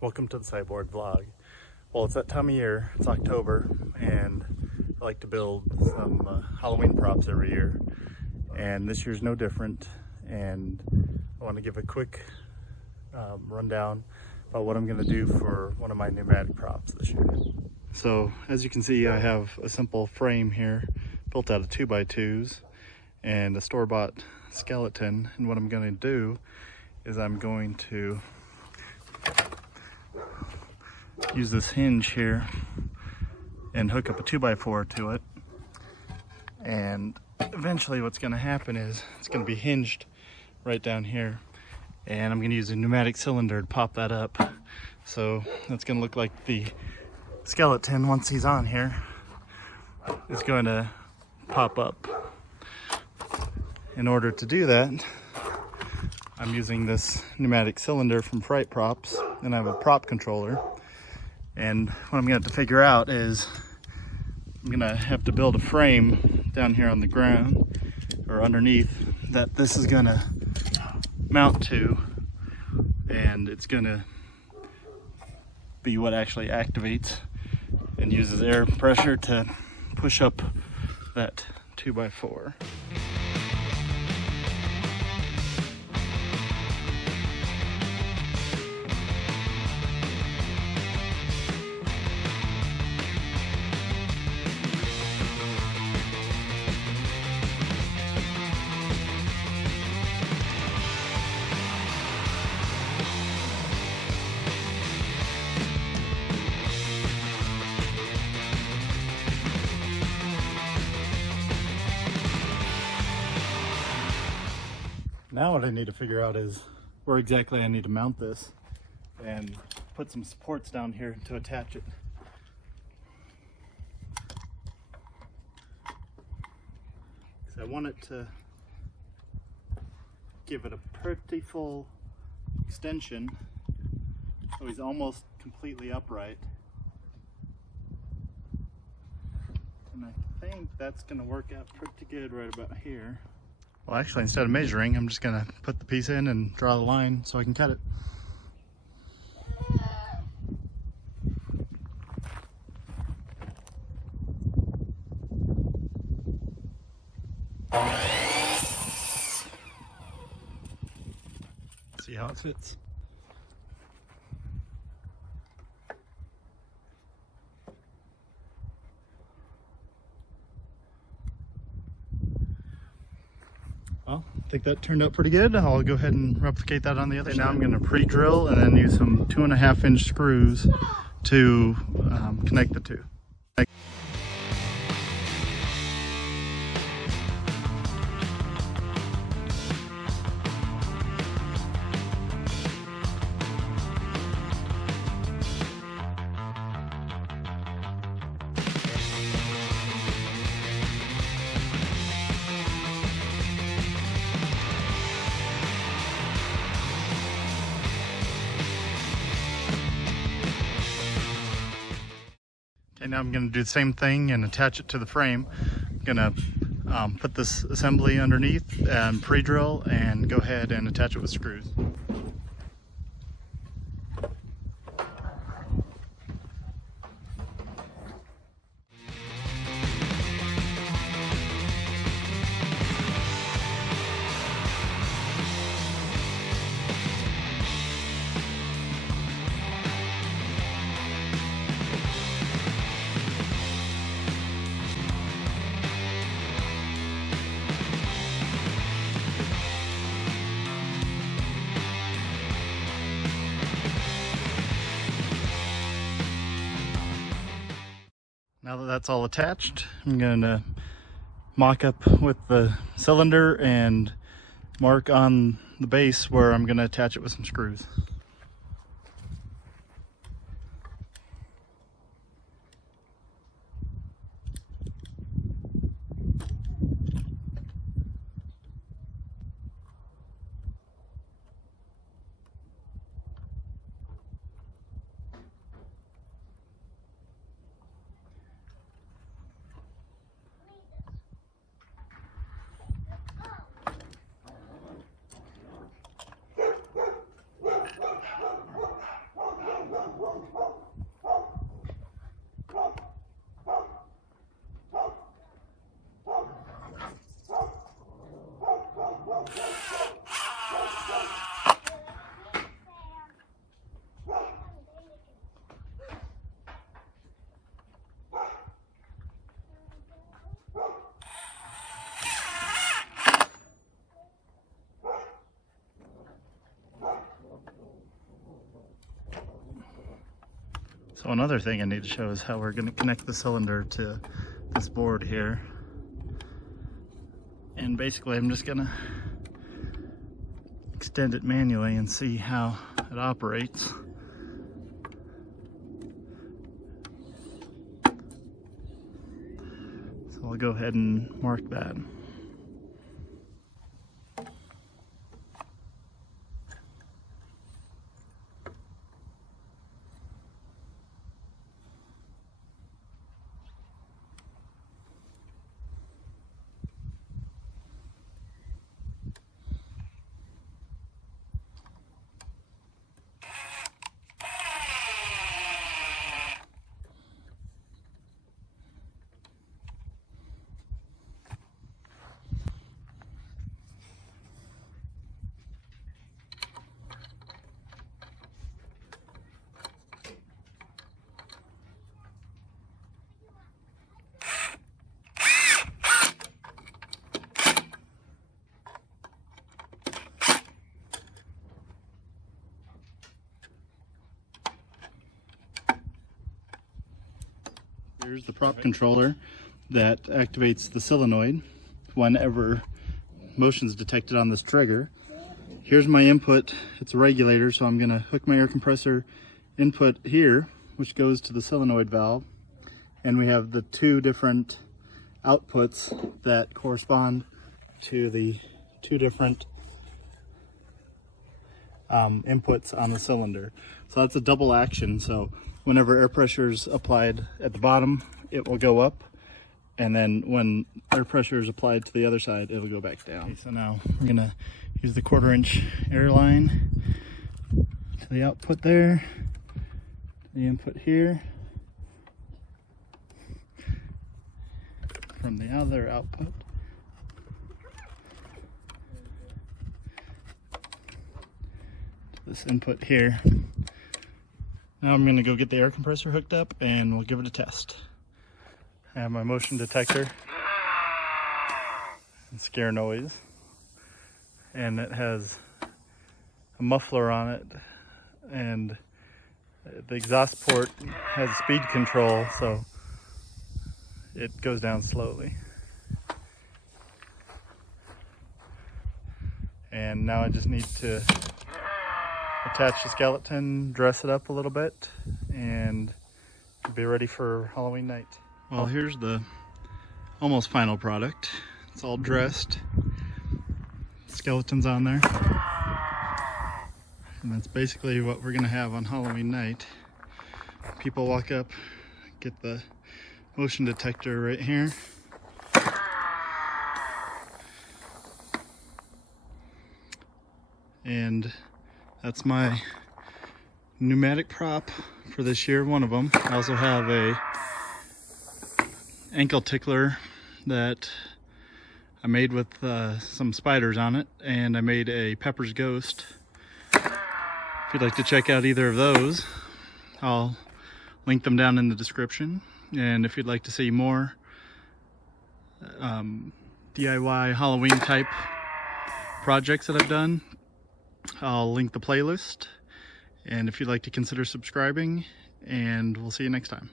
Welcome to the sideboard vlog. Well, it's that time of year, it's October, and I like to build some Halloween props every year. And this year's no different, and I want to give a quick rundown about what I'm going to do for one of my pneumatic props this year. So, as you can see, I have a simple frame here built out of 2x2s and a store-bought skeleton, and what I'm going to do is I'm going to use this hinge here and hook up a 2x4 to it, and eventually what's going to happen is it's going to be hinged right down here, and I'm going to use a pneumatic cylinder to pop that up. So that's going to look like the skeleton, once he's on here, is going to pop up. In order to do that, I'm using this pneumatic cylinder from Fright Props, and I have a prop controller. And what I'm going to have to figure out is I'm going to have to build a frame down here on the ground or underneath that this is going to mount to, and it's going to be what actually activates and uses air pressure to push up that 2x4. Now what I need to figure out is where exactly I need to mount this and put some supports down here to attach it. So I want it to give it a pretty full extension so he's almost completely upright. And I think that's going to work out pretty good right about here. Well, actually, instead of measuring, I'm just gonna put the piece in and draw the line so I can cut it. See how it fits. Well, I think that turned out pretty good. I'll go ahead and replicate that on the other side. Now I'm going to pre-drill and then use some 2.5-inch screws to connect the two. And now I'm going to do the same thing and attach it to the frame. I'm going to put this assembly underneath and pre-drill and go ahead and attach it with screws. Now that that's all attached, I'm going to mock up with the cylinder and mark on the base where I'm going to attach it with some screws. So another thing I need to show is how we're going to connect the cylinder to this board here. And basically I'm just going to extend it manually and see how it operates. So I'll go ahead and mark that. Here's the prop controller that activates the solenoid whenever motion is detected on this trigger. Here's my input. It's a regulator, so I'm going to hook my air compressor input here, which goes to the solenoid valve. And we have the two different outputs that correspond to the two different inputs on the cylinder. So that's a double action. So whenever air pressure is applied at the bottom, it will go up, and then when air pressure is applied to the other side, it'll go back down. Okay, so now we're gonna use the 1/4" air line to the output there, the input here, from the other output. This input here. Now I'm going to go get the air compressor hooked up and we'll give it a test. I have my motion detector and scare noise, and it has a muffler on it, and the exhaust port has speed control, so it goes down slowly. And now I just need to attach the skeleton, dress it up a little bit, and be ready for Halloween night. Well, here's the almost final product. It's all dressed. Skeleton's on there. And that's basically what we're gonna have on Halloween night. People walk up, get the motion detector right here. And that's my pneumatic prop for this year, one of them. I also have a ankle tickler that I made with some spiders on it, and I made a Pepper's Ghost. If you'd like to check out either of those, I'll link them down in the description. And if you'd like to see more DIY Halloween type projects that I've done, I'll link the playlist. And if you'd like to consider subscribing, and we'll see you next time.